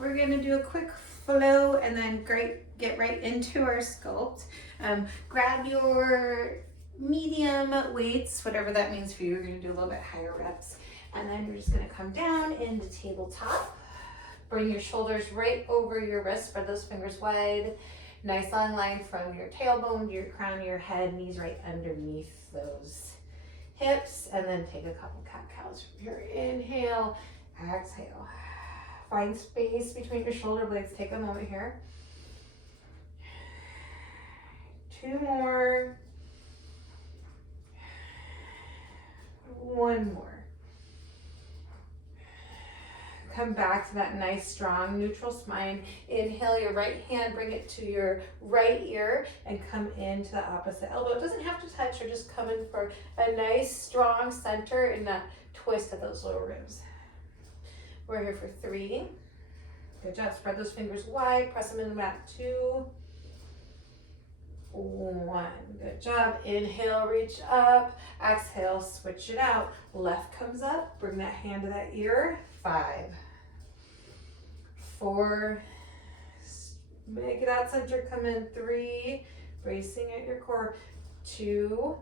we're gonna do a quick flow and then get right into our sculpt. Grab your medium weights, whatever that means for you. We're gonna do a little bit higher reps. And then you're just gonna come down into tabletop. Bring your shoulders right over your wrists, spread those fingers wide. Nice long line from your tailbone to your crown of your head, knees right underneath those hips. And then take a couple cat-cows from here. Inhale, exhale. Find space between your shoulder blades. Take a moment here. 2 more. 1 more. Come back to that nice, strong, neutral spine. Inhale your right hand, bring it to your right ear, and come into the opposite elbow. It doesn't have to touch, or just come in for a nice, strong center and that twist of those lower ribs. We're here for 3. Good job. Spread those fingers wide. Press them in the mat. 2, 1. Good job. Inhale, reach up. Exhale, switch it out. Left comes up. Bring that hand to that ear. 5, 4. Make it out center. Come in. 3. Bracing at your core. 2,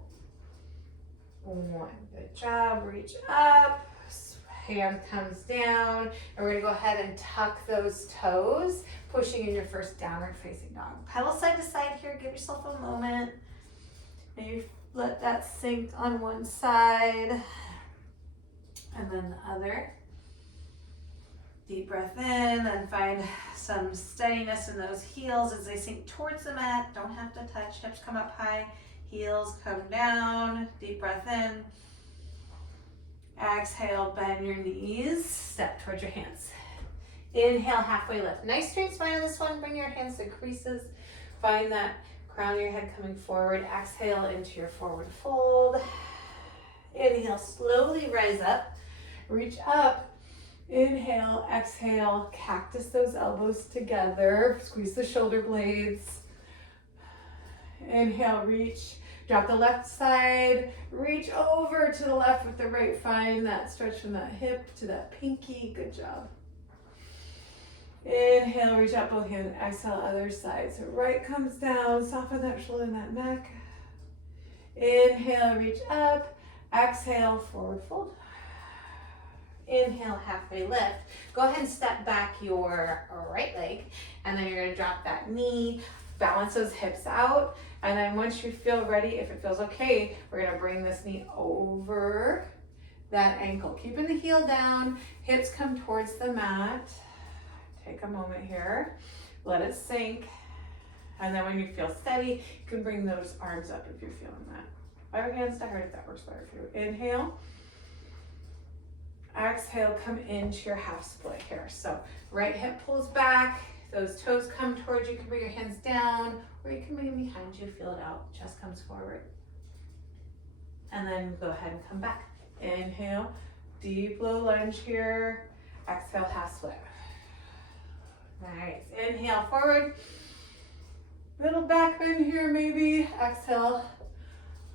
1. Good job. Reach up. Hand comes down, and we're gonna go ahead and tuck those toes, pushing in your first downward facing dog. Pedal side to side here, give yourself a moment. Maybe let that sink on one side, and then the other. Deep breath in, and find some steadiness in those heels as they sink towards the mat. Don't have to touch, hips come up high, heels come down. Deep breath in. Exhale, bend your knees, step towards your hands. Inhale, halfway lift. Nice straight spine on this one. Bring your hands to creases. Find that crown of your head coming forward. Exhale into your forward fold. Inhale, slowly rise up. Reach up. Inhale, exhale, cactus those elbows together. Squeeze the shoulder blades. Inhale, reach. Drop the left side, reach over to the left with the right. Find that stretch from that hip to that pinky. Good job. Inhale, reach up both hands. Exhale, other side. So right comes down, soften that shoulder and that neck. Inhale, reach up. Exhale, forward fold. Inhale, halfway lift. Go ahead and step back your right leg, and then you're gonna drop that knee. Balance those hips out, and then once you feel ready, if it feels okay, we're gonna bring this knee over that ankle. Keeping the heel down, hips come towards the mat. Take a moment here, let it sink, and then when you feel steady, you can bring those arms up if you're feeling that. Bow your hands to heart if that works better for you. Inhale. Exhale, come into your half split here. So right hip pulls back. Those toes come towards you. You can bring your hands down, or you can bring them behind you. Feel it out. Chest comes forward. And then go ahead and come back. Inhale, deep low lunge here. Exhale, half split. Nice. Inhale, forward. Little back bend here maybe. Exhale,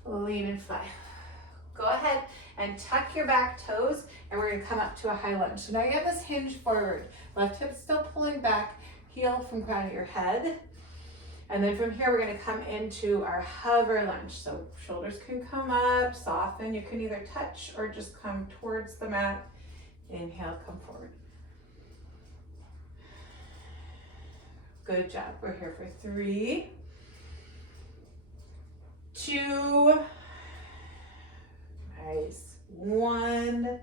lean and fly. Go ahead and tuck your back toes, and we're gonna come up to a high lunge. So now you have this hinge forward. Left hip still pulling back. Heel from crown of your head. And then from here, we're gonna come into our hover lunge. So shoulders can come up, soften. You can either touch or just come towards the mat. Inhale, come forward. Good job. We're here for 3, 2, nice, 1.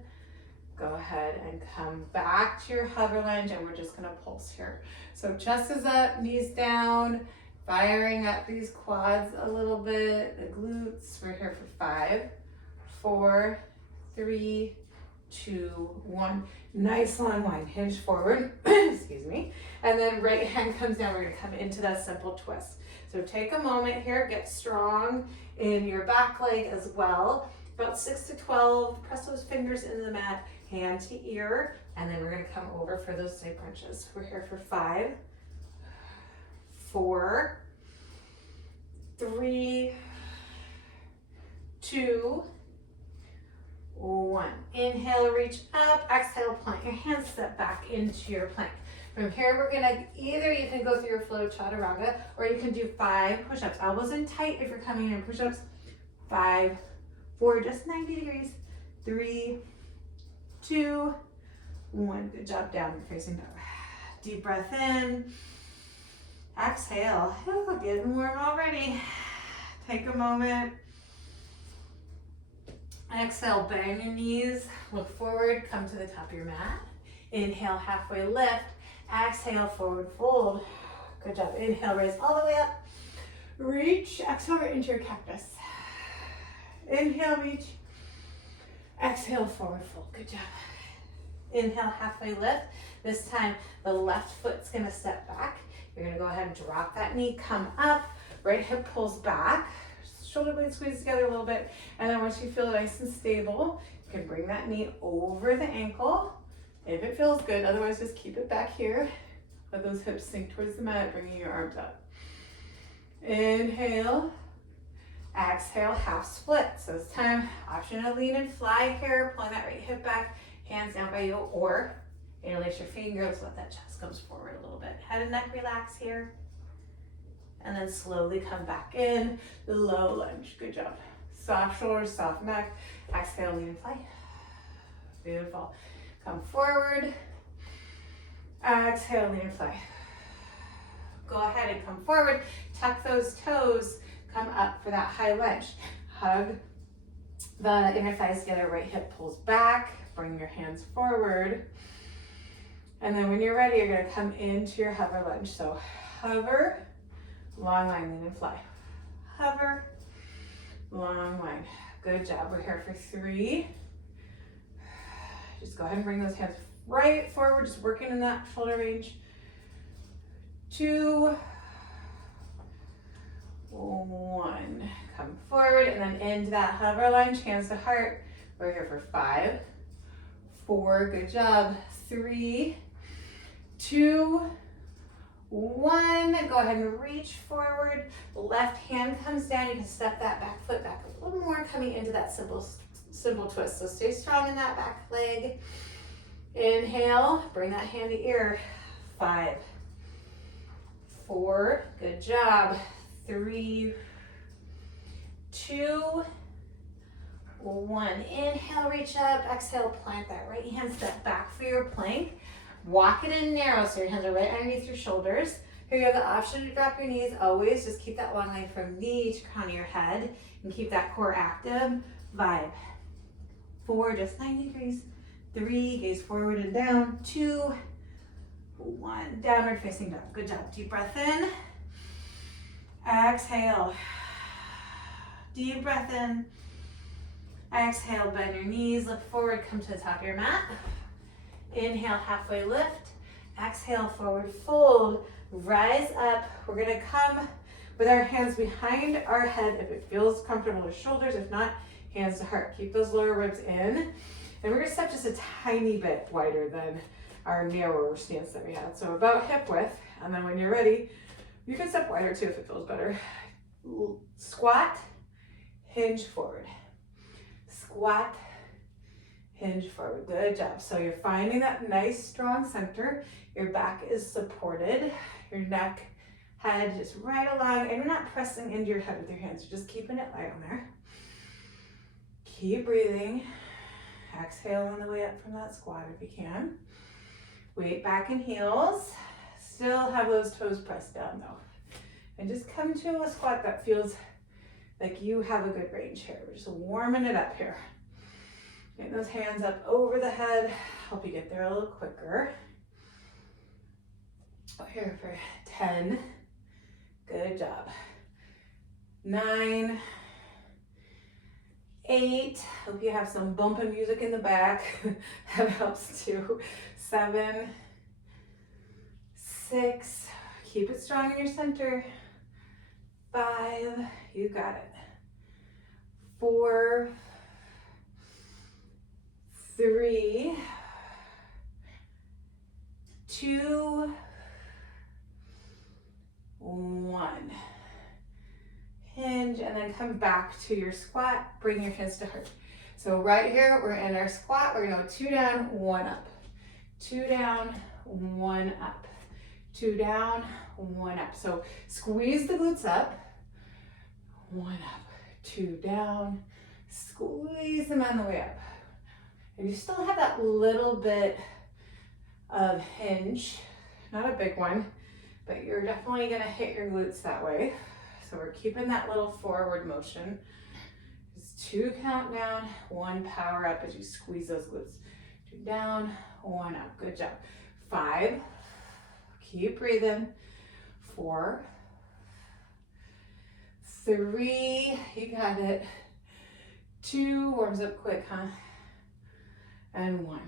Go ahead and come back to your hover lunge, and we're just gonna pulse here. So chest is up, knees down, firing up these quads a little bit, the glutes. We're here for 5, 4, 3, 2, 1. Nice long line, hinge forward, excuse me. And then right hand comes down, we're gonna come into that simple twist. So take a moment here, get strong in your back leg as well. About 6 to 12, press those fingers into the mat, hand to ear, and then we're gonna come over for those side crunches. We're here for 5, 4, 3, 2, 1. Inhale, reach up, exhale, plant your hands, step back into your plank. From here, we're gonna, either you can go through your flow chaturanga, or you can do 5 push-ups. Elbows in tight if you're coming in push-ups. 5, 4, just 90 degrees. 3, 2, 1. Good job, downward facing dog. Deep breath in. Exhale. Ooh, getting warm already. Take a moment. Exhale, bend your knees. Look forward, come to the top of your mat. Inhale, halfway lift. Exhale, forward fold. Good job. Inhale, raise all the way up. Reach. Exhale, right into your cactus. Inhale, reach. Exhale, forward fold. Good job. Inhale, halfway lift. This time, the left foot's gonna step back. You're gonna go ahead and drop that knee, come up. Right hip pulls back. Shoulder blades squeeze together a little bit. And then once you feel nice and stable, you can bring that knee over the ankle. If it feels good, otherwise just keep it back here. Let those hips sink towards the mat, bringing your arms up. Inhale. Exhale, half split. So this time, option to lean and fly here, pulling that right hip back, hands down by you, or interlace your fingers, let that chest comes forward a little bit. Head and neck relax here. And then slowly come back in, the low lunge. Good job. Soft shoulders, soft neck. Exhale, lean and fly. Beautiful. Come forward. Exhale, lean and fly. Go ahead and come forward. Tuck those toes. Come up for that high lunge. Hug the inner thighs together. Right hip pulls back. Bring your hands forward. And then when you're ready, you're going to come into your hover lunge. So hover, long line, lean and fly. Hover, long line. Good job. We're here for 3. Just go ahead and bring those hands right forward, just working in that shoulder range. 2, 1. Come forward and then into that hover lunge, hands to heart. We're here for 5, 4. Good job. 3, 2, 1. Go ahead and reach forward. Left hand comes down. You can step that back foot back a little more, coming into that simple twist. So stay strong in that back leg. Inhale, bring that hand to ear. 5, 4, good job. 3, 2, 1. Inhale, reach up. Exhale, plant that right hand, step back for your plank. Walk it in narrow so your hands are right underneath your shoulders. Here you have the option to drop your knees. Always just keep that long line from knee to crown of your head and keep that core active. 5, 4, just 90 degrees. 3, gaze forward and down. 2, 1, downward facing dog. Good job. Deep breath in. Exhale. Deep breath in. Exhale, bend your knees, look forward, come to the top of your mat. Inhale, halfway lift. Exhale, forward fold. Rise up. We're gonna come with our hands behind our head if it feels comfortable with shoulders. If not, hands to heart. Keep those lower ribs in. And we're gonna step just a tiny bit wider than our narrower stance that we had. So about hip width. And then when you're ready, you can step wider too if it feels better. Squat, hinge forward. Squat, hinge forward. Good job. So you're finding that nice strong center. Your back is supported. Your neck, head just right along. And you're not pressing into your head with your hands. You're just keeping it light on there. Keep breathing. Exhale on the way up from that squat if you can. Weight back in heels. Still have those toes pressed down though. And just come to a squat that feels like you have a good range here. We're just warming it up here. Getting those hands up over the head. Help you get there a little quicker. Here for 10. Good job. 9. 8. Hope you have some bumping music in the back. That helps too. 7. 6. Keep it strong in your center. 5. You got it. 4. 3. 2. 1. Hinge and then come back to your squat. Bring your hands to heart. So right here, we're in our squat. We're gonna go 2 down, 1 up. 2 down, 1 up, 2 down, 1 up. So squeeze the glutes up, 1 up, 2 down, squeeze them on the way up. And you still have that little bit of hinge, not a big one, but you're definitely gonna hit your glutes that way. So we're keeping that little forward motion. Just 2 count down, 1 power up as you squeeze those glutes. 2 down, 1 up, good job. 5, keep breathing. 4, 3, you got it. 2, warms up quick, huh? And 1.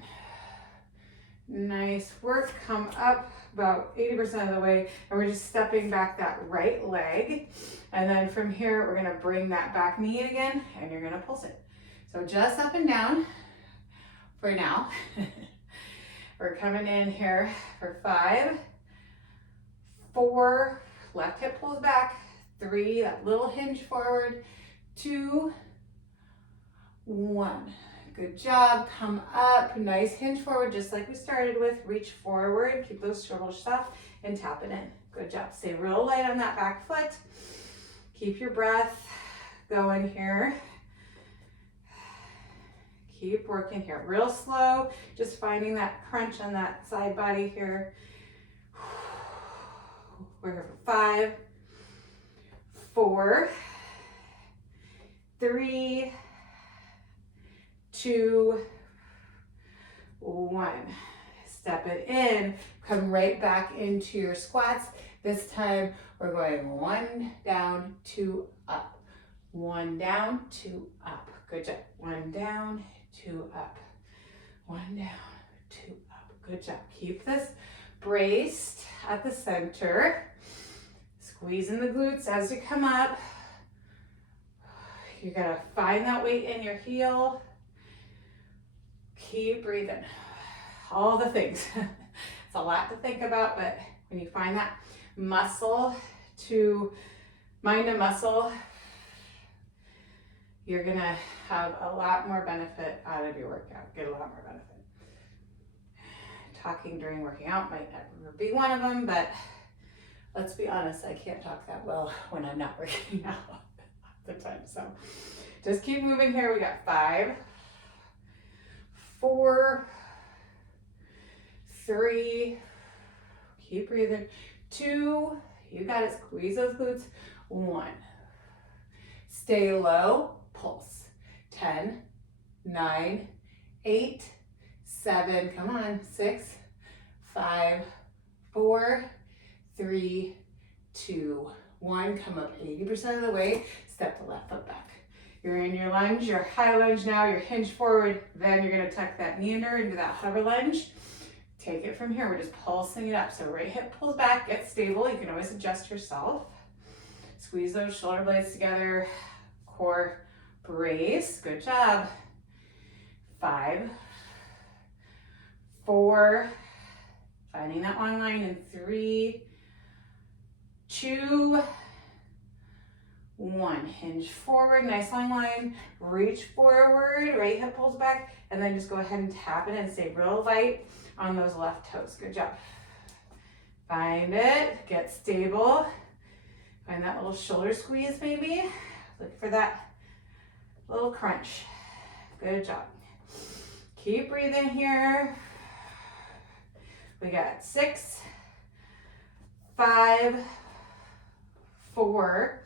Nice work, come up about 80% of the way, and we're just stepping back that right leg. And then from here, we're gonna bring that back knee in again, and you're gonna pulse it. So just up and down for now. We're coming in here for 5, 4, left hip pulls back, 3, that little hinge forward, 2, 1. Good job, come up, nice hinge forward, just like we started with. Reach forward, keep those shoulders soft, and tap it in. Good job, stay real light on that back foot. Keep your breath going here. Keep working here, real slow, just finding that crunch on that side body here. We're here for 5, 4, 3, 2, 1. Step it in, come right back into your squats. This time we're going 1 down, 2 up. 1 down, 2 up. Good job. 1 down, 2 up. 1 down, 2 up. Good job. Keep this braced at the center. Squeezing the glutes as you come up. You're gonna find that weight in your heel. Keep breathing. All the things. It's a lot to think about, but when you find that muscle to mind a muscle, you're gonna have a lot more benefit out of your workout. Get a lot more benefit. Talking during working out might never be one of them, but let's be honest, I can't talk that well when I'm not working out all the time. So just keep moving here. We got 5, 4, 3, keep breathing. 2, you got it, squeeze those glutes. 1, stay low, pulse. 10, 9, 8, 7, come on, 6, 5, 4, 3, 2, 1. Come up 80% of the way, step the left foot back. You're in your lunge, your high lunge now, your hinge forward, then you're gonna tuck that knee under into that hover lunge. Take it from here, we're just pulsing it up. So right hip pulls back, get stable. You can always adjust yourself. Squeeze those shoulder blades together, core brace, good job. 5, 4, finding that long line in 3, 2, 1. Hinge forward, nice long line, reach forward, right hip pulls back, and then just go ahead and tap it and stay real light on those left toes. Good job. Find it, get stable. Find that little shoulder squeeze maybe. Look for that little crunch. Good job. Keep breathing here. We got 6, 5, 4,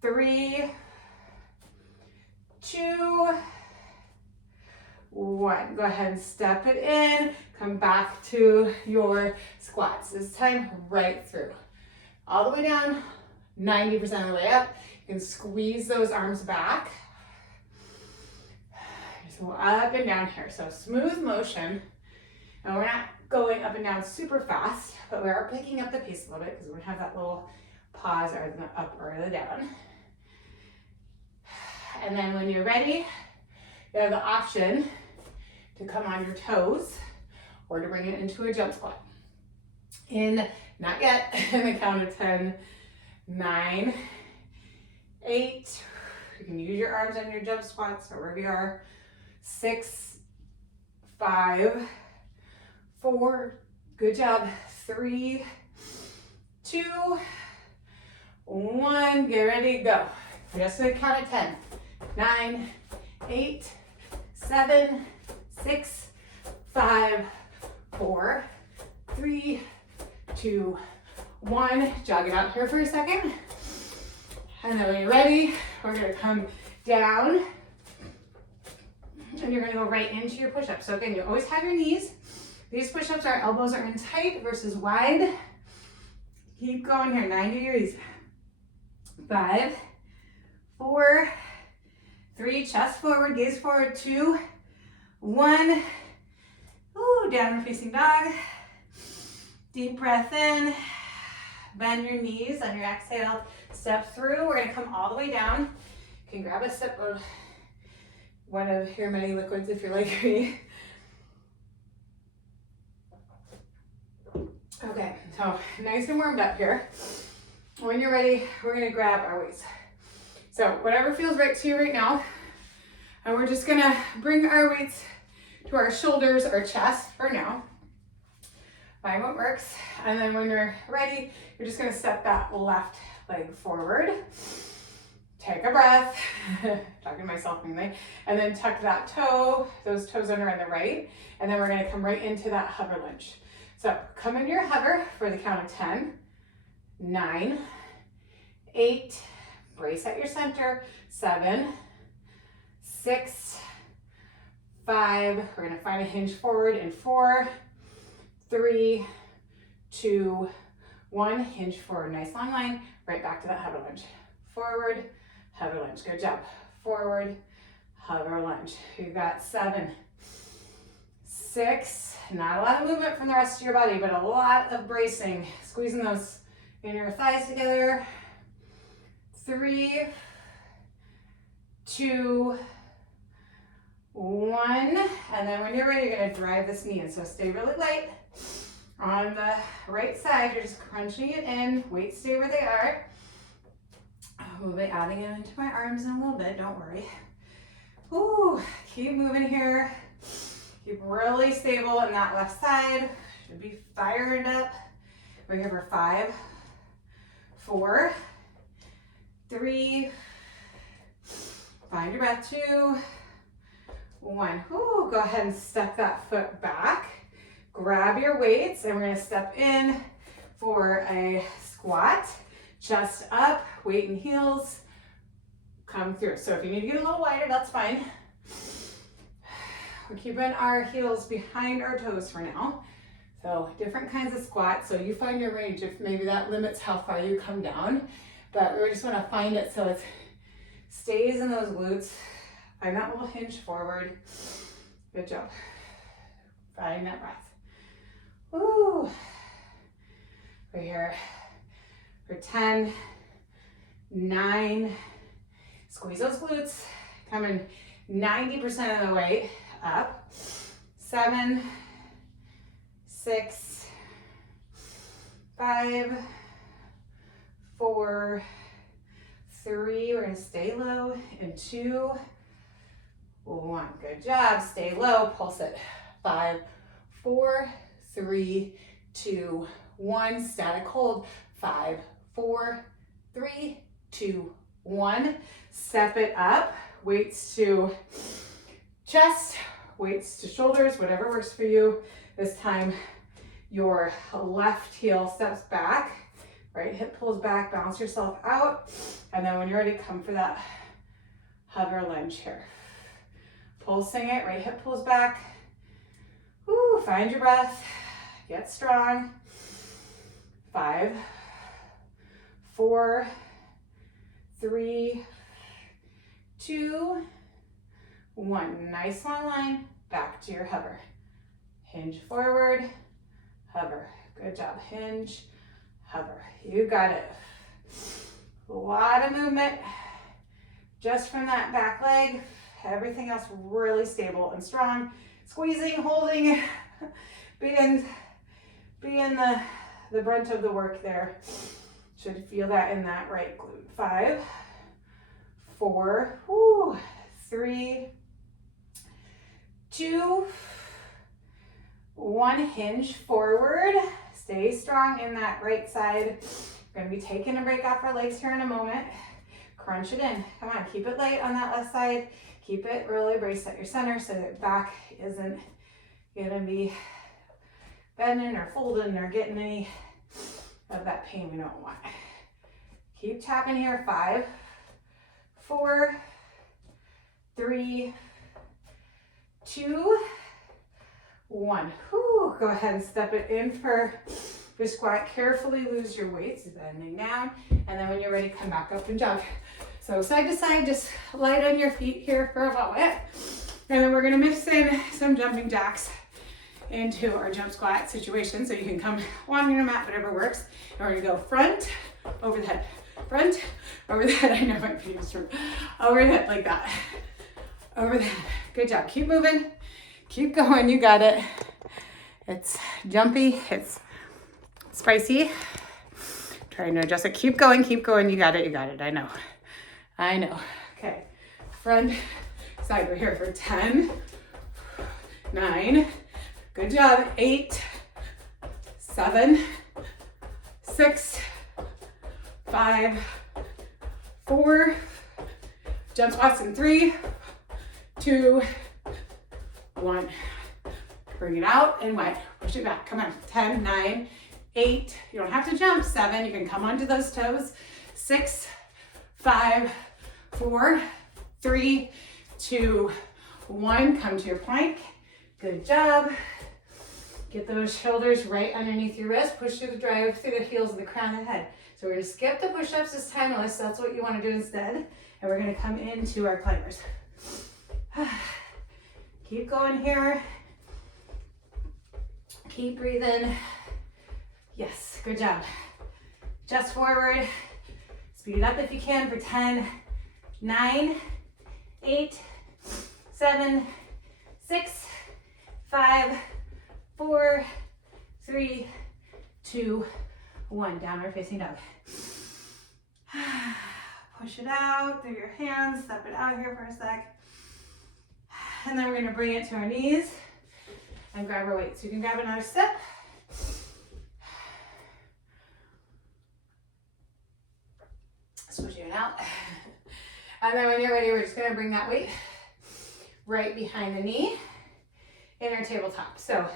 3, 2, 1. Go ahead and step it in. Come back to your squats. This time right through. All the way down, 90% of the way up. You can squeeze those arms back. Just go up and down here. So smooth motion. And we're not going up and down super fast, but we are picking up the pace a little bit because we're gonna have that little pause or the up or the down. And then when you're ready, you have the option to come on your toes or to bring it into a jump squat. Not yet, in the count of 10, 9, 8, you can use your arms on your jump squats or wherever you are, 6, 5, 4, good job, 3, 2, 1, get ready to go. We're just gonna count at 10, 9, 8, 7, 6, 5, 4, 3, 2, 1. Jog it out here for a second. And then when you're ready, we're gonna come down and you're gonna go right into your push-ups. So again, you always have your knees. These push-ups, our elbows are in tight versus wide. Keep going here, 90 degrees. 5, 4, 3, chest forward, gaze forward, 2, 1. Ooh, downward facing dog. Deep breath in. Bend your knees on your exhale. Step through. We're gonna come all the way down. You can grab a sip of one of your many liquids if you're like me. Okay, so nice and warmed up here. When you're ready, we're gonna grab our weights. So whatever feels right to you right now. And we're just gonna bring our weights to our shoulders or chest for now. Find what works. And then when you're ready, you're just gonna step that left leg forward. Take a breath, talking to myself mainly, and then tuck that toe, those toes under on the right, and then we're gonna come right into that hover lunge. So come into your hover for the count of 10, 9, 8, brace at your center, 7, 6, 5, we're gonna find a hinge forward in 4, 3, 2, 1, hinge forward, nice long line, right back to that hover lunge. Forward, hover lunge, good job. Forward, hover lunge. You've got 7, 6, not a lot of movement from the rest of your body, but a lot of bracing, squeezing those inner thighs together. 3, 2, 1, and then when you're ready, you're gonna drive this knee in. So stay really light. On the right side, you're just crunching it in. Weights stay where they are. We'll be adding them into my arms in a little bit, don't worry. Ooh, keep moving here. Keep really stable in that left side. Should be fired up. We're here for 5, 4, 3, find your breath, 2, 1. Ooh, go ahead and step that foot back. Grab your weights and we're gonna step in for a squat. Chest up, weight and heels, come through. So if you need to get a little wider, that's fine. We're keeping our heels behind our toes for now. So different kinds of squats. So you find your range if maybe that limits how far you come down. But we just wanna find it so it stays in those glutes. Find that little hinge forward. Good job. Find that breath. Woo. We're here for 10, 9, squeeze those glutes, coming 90% of the way up. 7, 6, 5, 4, 3, we're gonna stay low, and 2, 1, good job, stay low, pulse it, 5, 4, 3, 2, 1, static hold, 5, 4, 3, 2, 1, step it up, weights to chest, weights to shoulders, whatever works for you. This time your left heel steps back, right hip pulls back, balance yourself out, and then when you're ready, come for that hover lunge here. Pulsing it, right hip pulls back. Woo, find your breath, get strong. 5, 4, 3, 2, 1. Nice long line, back to your hover. Hinge forward, hover. Good job, hinge, hover. You got it. A lot of movement just from that back leg. Everything else really stable and strong. Squeezing, holding, being the brunt of the work there. Should feel that in that right glute. 5, 4, 3, 2, One, hinge forward. Stay strong in that right side. We're gonna be taking a break off our legs here in a moment. Crunch it in. Come on, keep it light on that left side. Keep it really braced at your center so that back isn't gonna be bending or folding or getting any of that pain we don't want. Keep tapping here. 5, 4, 3, 2, 1. Whew. Go ahead and step it in for your squat. Carefully lose your weights, bending down, and then when you're ready, come back up and jog. So side to side, just light on your feet here for a moment. And then we're gonna mix in some jumping jacks into our jump squat situation. So you can come on your mat, whatever works. And we're gonna go front, over the head, front, over the head. I know my feet is over the head, like that. Over the head. Good job. Keep moving. Keep going. You got it. It's jumpy. It's spicy. Trying to adjust it. Keep going. Keep going. You got it. You got it. I know. I know. Okay. Front side. We're here for 10, 9. Good job. 8, 7, 6, 5, 4. Jump squats in 3, 2, 1. Bring it out and wide. Push it back. Come on. 10, 9, 8. You don't have to jump. 7. You can come onto those toes. 6, 5, 4, 3, 2, 1. Come to your plank. Good job. Get those shoulders right underneath your wrist. Push through the drive through the heels of the crown of the head. So we're going to skip the push-ups this time, unless that's what you want to do instead. And we're going to come into our climbers. Keep going here. Keep breathing. Yes, good job. Just forward. Speed it up if you can for 10, 9, 8, 7, 6, 5, 4, 3, 2, 1. Downward facing dog. Push it out through your hands. Step it out here for a sec. And then we're going to bring it to our knees and grab our weights. So you can grab another step. Switch it out. And then when you're ready, we're just going to bring that weight right behind the knee in our tabletop. So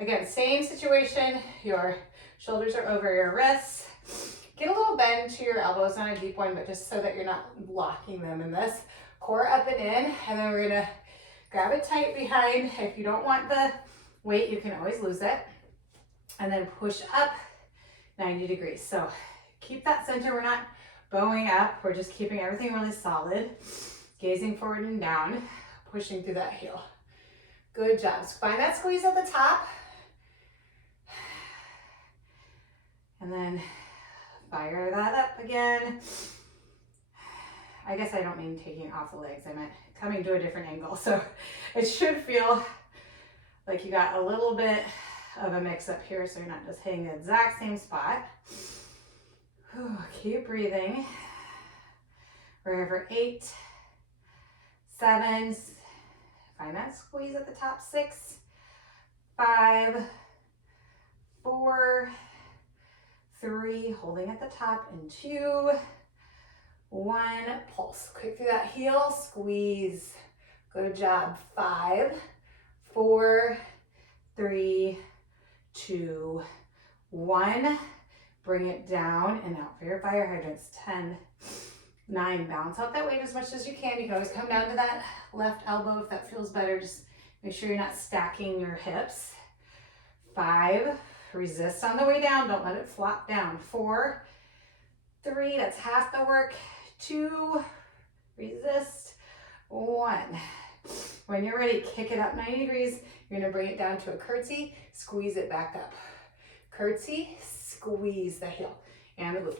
again, same situation. Your shoulders are over your wrists. Get a little bend to your elbows, not a deep one, but just so that you're not locking them in this. Core up and in, and then we're gonna grab it tight behind. If you don't want the weight, you can always lose it. And then push up 90 degrees. So keep that center. We're not bowing up. We're just keeping everything really solid. Gazing forward and down, pushing through that heel. Good job. Find that squeeze at the top. And then fire that up again. I guess I don't mean taking off the legs. I meant coming to a different angle. So it should feel like you got a little bit of a mix up here, so you're not just hitting the exact same spot. Whew, keep breathing. We're here for 8, 7, find that squeeze at the top. 6, 5, 4, 3, holding at the top, and 2, 1, pulse. Quick through that heel, squeeze. Good job. 5, 4, 3, 2, 1. Bring it down and out for your fire hydrants. 10, 9, balance out that weight as much as you can. You can always come down to that left elbow if that feels better. Just make sure you're not stacking your hips. 5, resist on the way down. Don't let it flop down. 4, 3, that's half the work. 2, resist. 1. When you're ready, kick it up 90 degrees. You're gonna bring it down to a curtsy, squeeze it back up. Curtsy, squeeze the heel and the glute.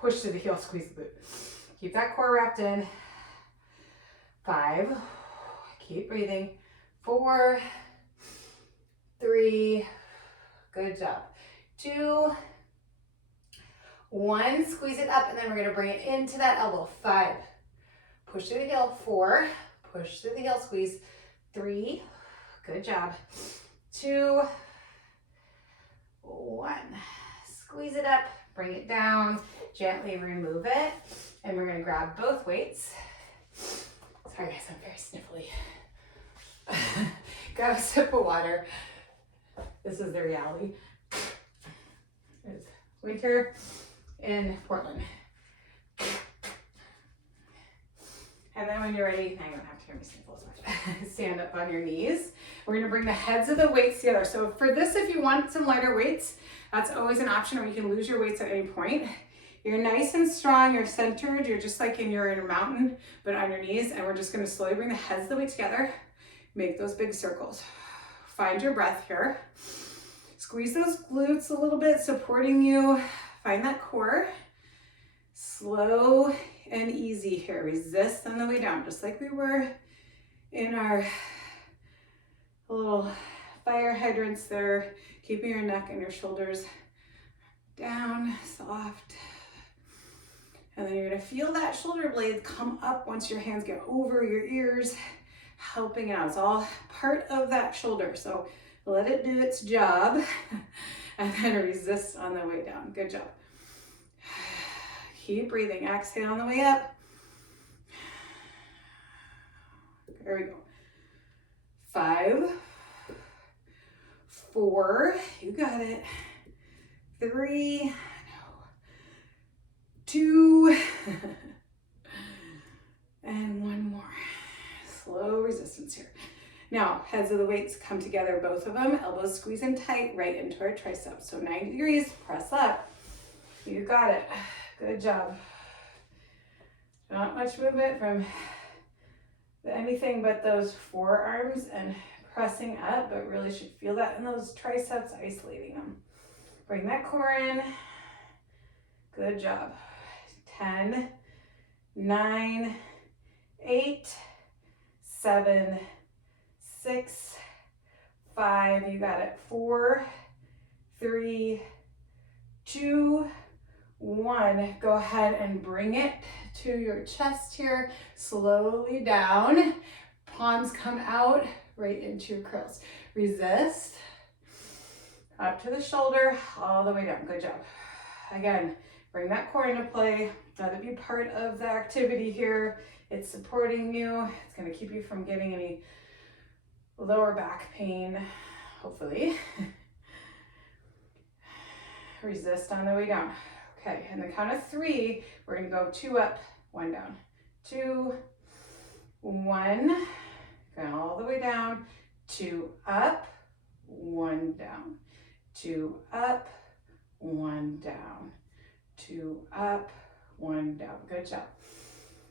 Push to the heel, squeeze the glute. Keep that core wrapped in. 5, keep breathing. 4, 3, good job. 2, 1, squeeze it up, and then we're gonna bring it into that elbow. 5, push to the heel. 4, push to the heel, squeeze. 3, good job. 2, 1. Squeeze it up, bring it down, gently remove it, and we're gonna grab both weights. Sorry guys, I'm very sniffly. Grab a sip of water. This is the reality. It's winter in Portland. And then when you're ready, now you don't have to hear me sniffle as much. Stand up on your knees. We're gonna bring the heads of the weights together. So for this, if you want some lighter weights, that's always an option, or you can lose your weights at any point. You're nice and strong, you're centered, you're just like you're in a mountain, but on your knees, and we're just gonna slowly bring the heads of the weight together. Make those big circles. Find your breath here. Squeeze those glutes a little bit, supporting you. Find that core. Slow and easy here. Resist on the way down, just like we were in our little fire hydrants there. Keeping your neck and your shoulders down, soft. And then you're gonna feel that shoulder blade come up once your hands get over your ears, helping out. It's all part of that shoulder. So let it do its job and then resist on the way down. Good job. Keep breathing. Exhale on the way up. There we go. 5, 4, you got it. 3, 2, and 1 more. Slow resistance here. Now, heads of the weights come together, both of them, elbows squeeze in tight right into our triceps. So 90 degrees, press up. You got it. Good job. Not much movement from anything but those forearms and pressing up, but really should feel that in those triceps, isolating them. Bring that core in. Good job. 10, 9, 8, 7, 6, 5, you got it. 4, 3, 2, 1. Go ahead and bring it to your chest here, slowly down. Palms come out right into your curls. Resist. Up to the shoulder, all the way down. Good job. Again, bring that core into play. Let it be part of the activity here. It's supporting you. It's going to keep you from getting any lower back pain, hopefully. Resist on the way down. Okay, and the count of 3, we're going to go 2 up, 1 down. 2, 1, go all the way down. 2 up, 1 down. 2 up, 1 down. 2 up, 1 down. Good job.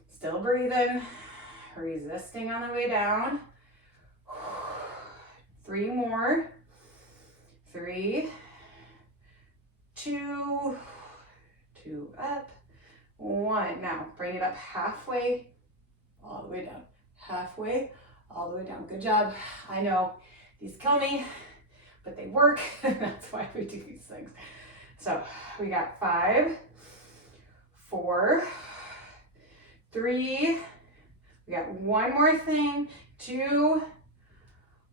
Still breathing, resisting on the way down. 3 more. 3, 2, 2 up, 1. Now bring it up halfway, all the way down. Halfway, all the way down. Good job. I know these kill me, but they work. That's why we do these things. So we got 5, 4, 3, we got 1 more thing, 2,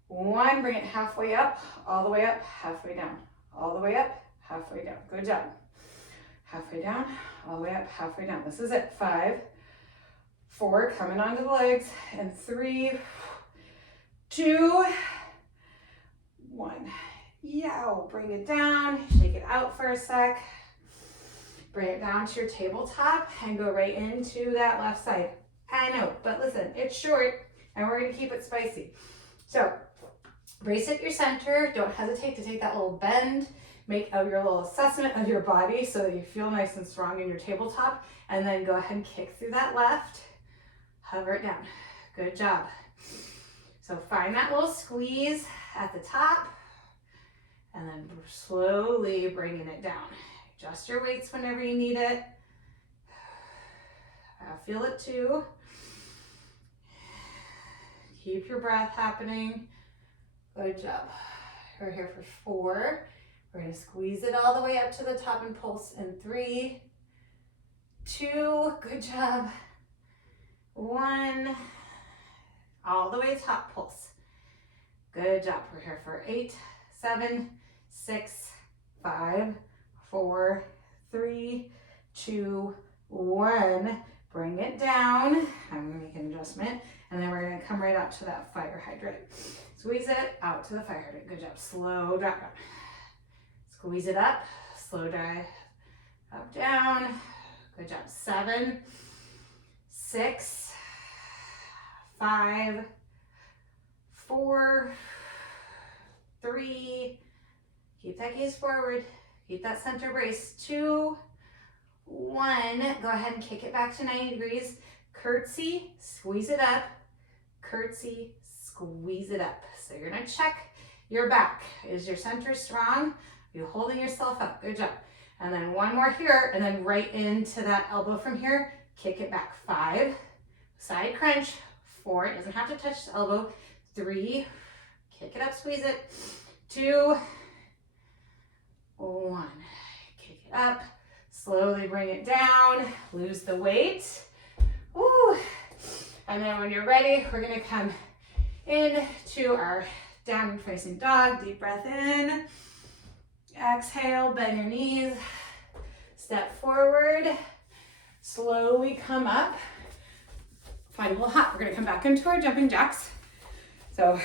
1, bring it halfway up, all the way up, halfway down, all the way up, halfway down. Good job. Halfway down, all the way up, halfway down. This is it. 5, 4, coming onto the legs, and 3, 2, 1. Yow, bring it down, shake it out for a sec. Bring it down to your tabletop and go right into that left side. I know, but listen, it's short and we're gonna keep it spicy. So brace at your center. Don't hesitate to take that little bend. Make your little assessment of your body so that you feel nice and strong in your tabletop. And then go ahead and kick through that left. Hover it down. Good job. So find that little squeeze at the top. And then slowly bringing it down. Adjust your weights whenever you need it. I feel it too. Keep your breath happening. Good job. We're here for 4. We're going to squeeze it all the way up to the top and pulse in 3, 2, good job. 1, all the way top, pulse. Good job. We're here for 8, 7, 6, 5, 4, 3, 2, 1. Bring it down. I'm gonna make an adjustment. And then we're gonna come right out to that fire hydrant. Squeeze it out to the fire hydrant. Good job. Slow drop down. Squeeze it up. Slow drive up, down. Good job. 7, 6, 5, 4, 3. Keep that gaze forward. Keep that center brace. 2, 1. Go ahead and kick it back to 90 degrees. Curtsy, squeeze it up. Curtsy, squeeze it up. So you're gonna check your back. Is your center strong? Are you holding yourself up? Good job. And then one more here, and then right into that elbow from here. Kick it back. 5, side crunch. 4, it doesn't have to touch the elbow. 3, kick it up, squeeze it. 2, 1, kick it up. Slowly bring it down, lose the weight. Woo. And then when you're ready, we're gonna come into our downward facing dog. Deep breath in. Exhale, bend your knees. Step forward. Slowly come up. Find a little hot. We're gonna come back into our jumping jacks. So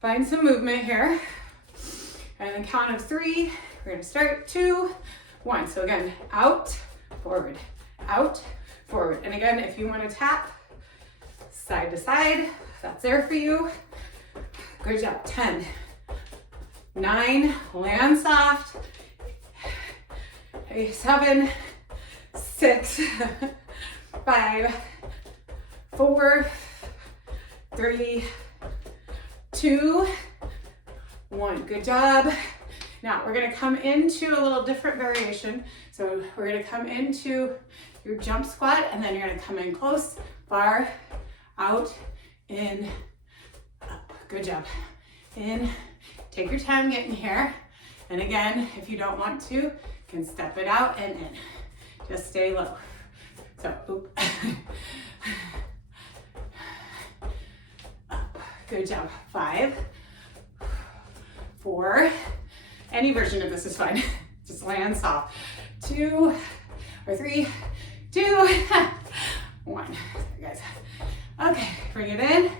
find some movement here. And then count of 3. We're gonna start. 2, 1. So again, out, forward, out, forward. And again, if you want to tap side to side, if that's there for you. Good job. 10, 9, land soft. 7, 6, 5, 4, 3, 2, 1. Good job. Now we're gonna come into a little different variation. So we're gonna come into your jump squat, and then you're gonna come in close, far, out, in, up. Good job. In, take your time getting here. And again, if you don't want to, you can step it out and in. Just stay low. So, oop. Up. Good job. 5, 4, any version of this is fine. Just land soft. 2 or 3, 2, 1. Sorry, guys. Okay, bring it in.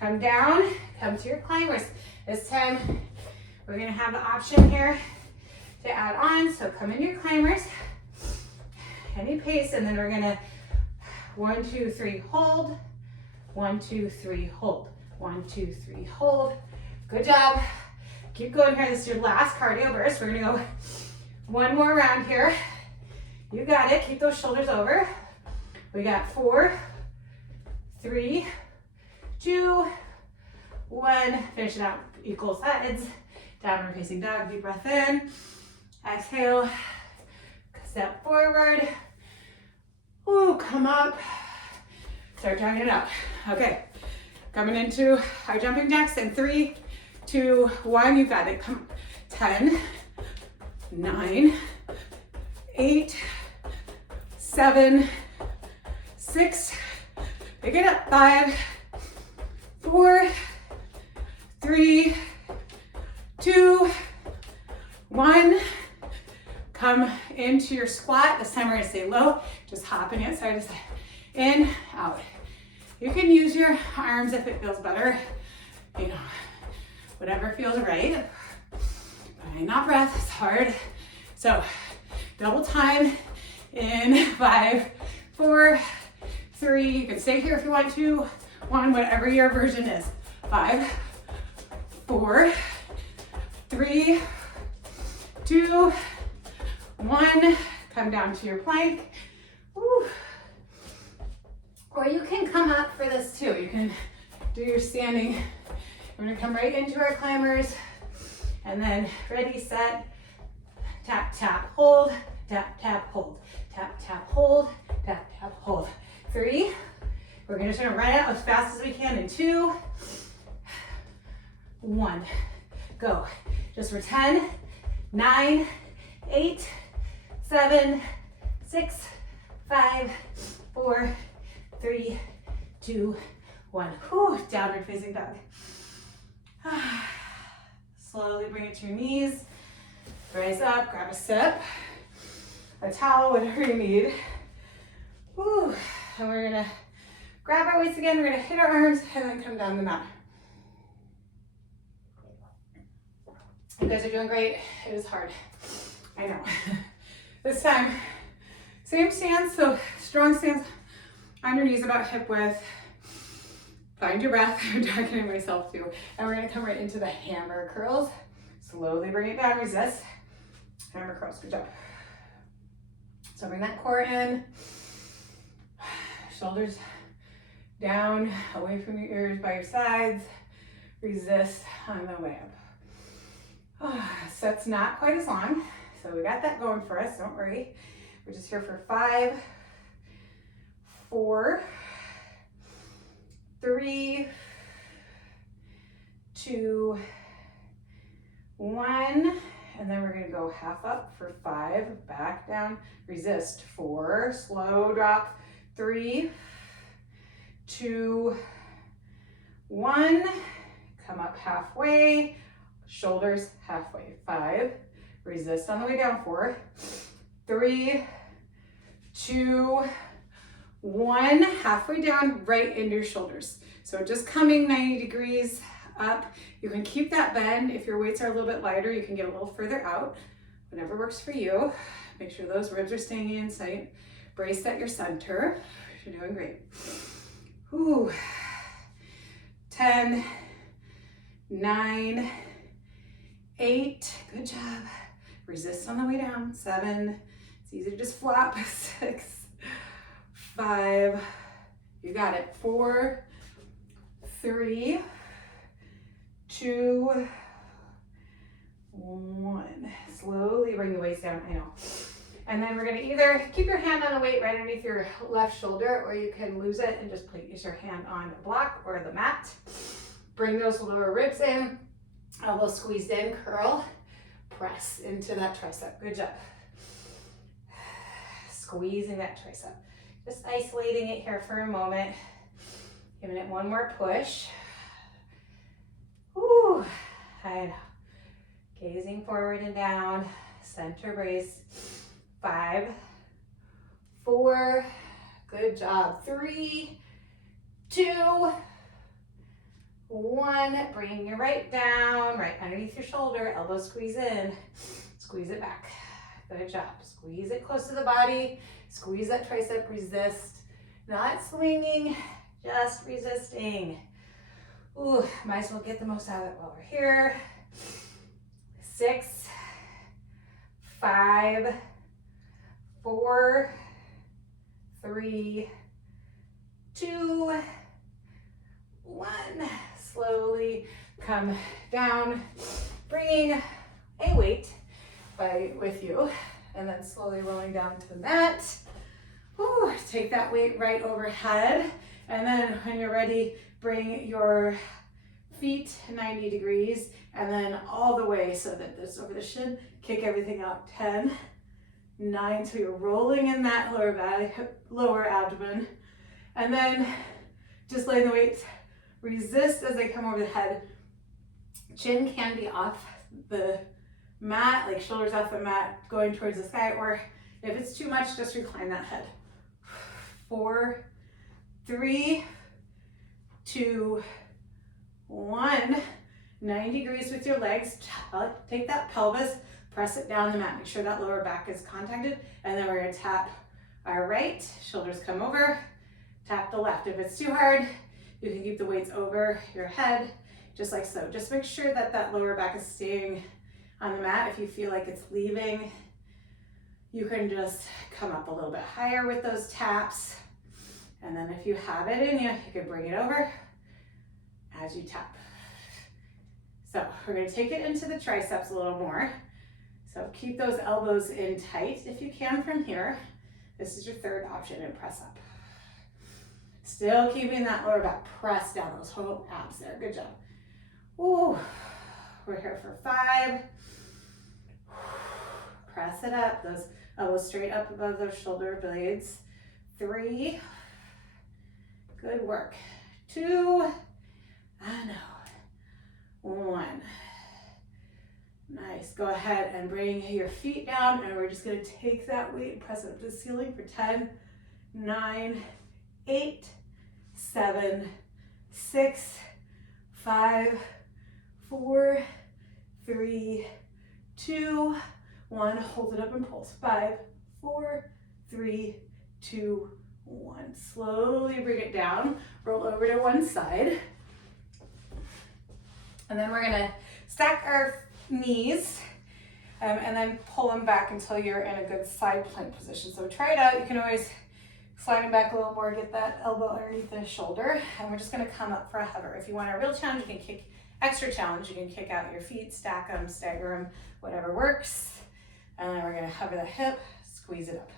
Come down. Come to your climbers. This time, we're gonna have the option here to add on. So come in your climbers, any pace, and then we're gonna 1, 2, 3, hold. 1, 2, 3, hold. 1, 2, 3, hold. Good job. Keep going here. This is your last cardio burst. We're gonna go one more round here. You got it. Keep those shoulders over. We got 4, 3, 2, 1. Finish it out. Equal sides. Downward facing dog. Deep breath in. Exhale. Step forward. Ooh, come up. Start trying it out. Okay. Coming into our jumping jacks in 3, 2, 1. You got it. Come. 10, 9, 8, 7, 6. Pick it up. 5, 4, 3, 2, 1. Come into your squat. This time we're gonna stay low, just hopping it side to side. In, out. You can use your arms if it feels better, you know, whatever feels right. Not breath, it's hard. So, double time in 5, 4, 3. You can stay here if you want to. 1, whatever your version is. 5, 4, 3, 2, 1. Come down to your plank. Woo. Or you can come up for this too. You can do your standing. We're gonna come right into our climbers, and then ready, set, tap, tap, hold, tap, tap, hold, tap, tap, hold, tap, tap, hold. 3. We're gonna run it as fast as we can in 2, 1. Go. Just for 10, 9, 8, 7, 6, 5, 4, 3, 2, 1. Whew, downward facing dog. Slowly bring it to your knees. Rise up, grab a sip, a towel, whatever you need. Woo. And we're gonna grab our weights again. We're gonna hit our arms and then come down the mat. You guys are doing great. It is hard. I know. This time, same stance, so strong stance on your knees about hip width. Find your breath. I'm talking to myself too. And we're gonna come right into the hammer curls. Slowly bring it down, resist. Hammer curls, good job. So bring that core in. Shoulders down, away from your ears, by your sides. Resist on the way up. Set's not quite as long, so we got that going for us, don't worry. We're just here for 5, 4, 3, 2, 1, and then we're gonna go half up for 5, back down, resist, 4, slow drop, 3, 2, 1, come up halfway, shoulders halfway, 5, resist on the way down, 4, 3, 2, 1, halfway down, right into your shoulders. So just coming 90 degrees up. You can keep that bend. If your weights are a little bit lighter, you can get a little further out, whatever works for you. Make sure those ribs are staying in sight. Brace at your center. You're doing great. Whew. 10, 9, 8, good job. Resist on the way down. 7, it's easy to just flop. 6, 5, you got it. 4, 3, 2, 1. Slowly bring the weights down, I know. And then we're gonna either keep your hand on the weight right underneath your left shoulder, or you can lose it and just place your hand on the block or the mat. Bring those lower ribs in, elbows squeezed in, curl, press into that tricep, good job. Squeezing that tricep. Just isolating it here for a moment. Giving it one more push. Woo, I know. Gazing forward and down, center brace. 5, 4, good job. 3, 2, 1. Bring your right down, right underneath your shoulder, elbow squeeze in, squeeze it back. Good job. Squeeze it close to the body, squeeze that tricep, resist. Not swinging, just resisting. Ooh, might as well get the most out of it while we're here. 6, 5, 4, 3, 2, 1. Slowly come down, bringing a weight with you, and then slowly rolling down to the mat. Whew, take that weight right overhead, and then when you're ready, bring your feet 90 degrees, and then all the way so that this over the shin, kick everything out. 10, 9, so you're rolling in that lower abdomen, and then just laying the weights, resist as they come over the head. Chin can be off the mat, like shoulders off the mat, going towards the sky, or if it's too much, just recline that head. 4, 3, 2, 1. 90 degrees with your legs. Take that pelvis, press it down the mat. Make sure that lower back is contacted, and then we're gonna tap our right, shoulders come over, tap the left. If it's too hard, you can keep the weights over your head, just like so. Just make sure that that lower back is staying on the mat. If you feel like it's leaving, you can just come up a little bit higher with those taps. And then if you have it in you, you can bring it over as you tap. So we're gonna take it into the triceps a little more. So keep those elbows in tight if you can from here. This is your third option, and press up. Still keeping that lower back pressed down, those whole abs there, good job. Ooh, we're here for 5. Press it up, those elbows straight up above those shoulder blades. 3, good work. 2, I know. 1. Nice. Go ahead and bring your feet down, and we're just going to take that weight and press it up to the ceiling for 10, 9, 8, 7, 6, 5, 4, 3, 2, 1. Hold it up and pulse. 5, 4, 3, 2, 1. Slowly bring it down. Roll over to one side. And then we're going to stack our knees and then pull them back until you're in a good side plank position. So try it out. You can always slide them back a little more, get that elbow underneath the shoulder, and we're just going to come up for a hover. If you want a real challenge, you can kick, extra challenge, you can kick out your feet, stack them, stagger them, whatever works. And then we're going to hover the hip, squeeze it up.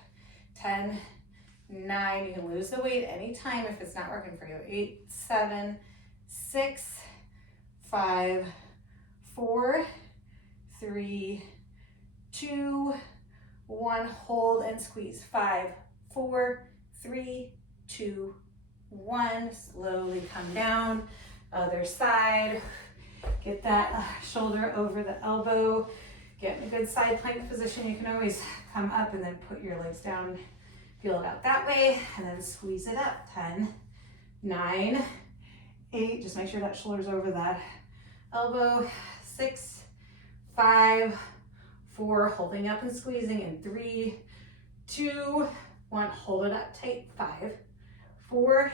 10, 9, you can lose the weight anytime if it's not working for you. 8, 7, 6, 5, 4, 3, 2, 1. Hold and squeeze. 5, 4, 3, 2, 1. Slowly come down. Other side. Get that shoulder over the elbow. Get in a good side plank position. You can always come up and then put your legs down. Feel it out that way, and then squeeze it up. 10, 9, 8. Just make sure that shoulder's over that elbow. 6, 5, 4. Holding up and squeezing in 3, 2, 1. Hold it up tight. 5, 4,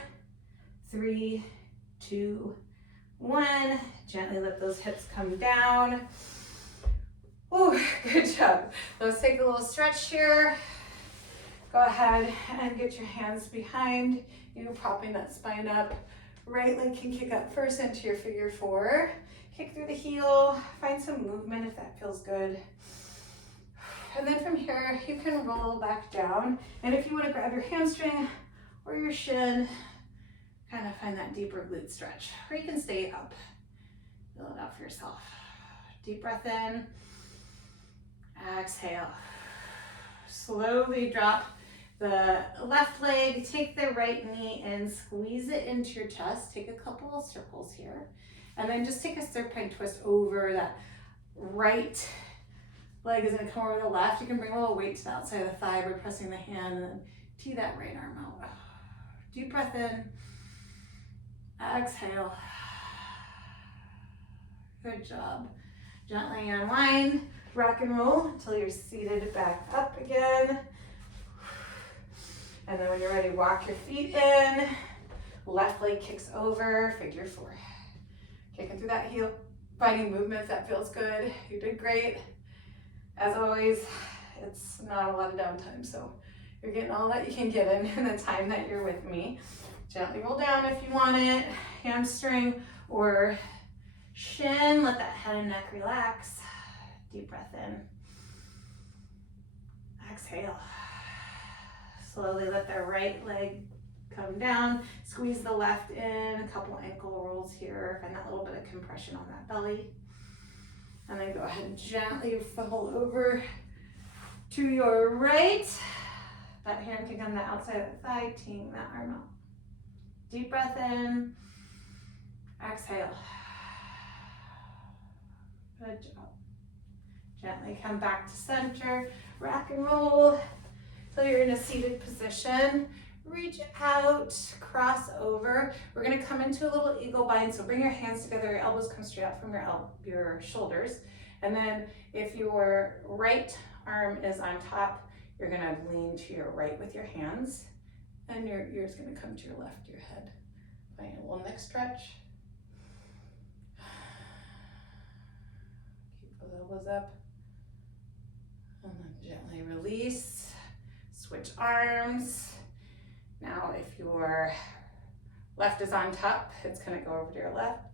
3, 2, 1. Gently let those hips come down. Oh, good job. Let's take a little stretch here. Go ahead and get your hands behind you, propping that spine up. Right leg can kick up first into your figure 4. Kick through the heel. Find some movement if that feels good. And then from here, you can roll back down. And if you want to grab your hamstring or your shin, kind of find that deeper glute stretch. Or you can stay up. Feel it out for yourself. Deep breath in. Exhale. Slowly drop the left leg, take the right knee and squeeze it into your chest. Take a couple of circles here. And then just take a serpentine twist over that right leg is going to come over the left. You can bring a little weight to the outside of the thigh by pressing the hand and then tee that right arm out. Deep breath in. Exhale. Good job. Gently unwind. Rock and roll until you're seated back up again. And then when you're ready, walk your feet in. Left leg kicks over, figure 4. Kicking through that heel, finding movement if that feels good. You did great. As always, it's not a lot of downtime, so you're getting all that you can get in the time that you're with me. Gently roll down if you want it. Hamstring or shin, let that head and neck relax. Deep breath in. Exhale. Slowly let the right leg come down. Squeeze the left in. A couple ankle rolls here. Find that little bit of compression on that belly. And then go ahead and gently fall over to your right. That hand can come the outside of the thigh. Teeing that arm out. Deep breath in. Exhale. Good job. Gently come back to center, rock and roll till you're in a seated position. Reach out, cross over. We're gonna come into a little eagle bind, so bring your hands together, your elbows come straight out from your shoulders. And then if your right arm is on top, you're gonna lean to your right with your hands, and your ear's gonna come to your left, your head. Find a little neck stretch. Keep those elbows up. And then gently release, switch arms. Now if your left is on top, it's gonna go over to your left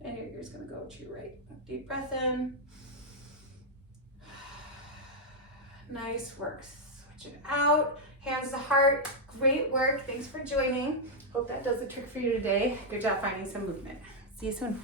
and your ear's gonna go to your right. Deep breath in. Nice work. Switch it out. Hands to heart. Great work. Thanks for joining. Hope that does the trick for you today. Good job finding some movement. See you soon.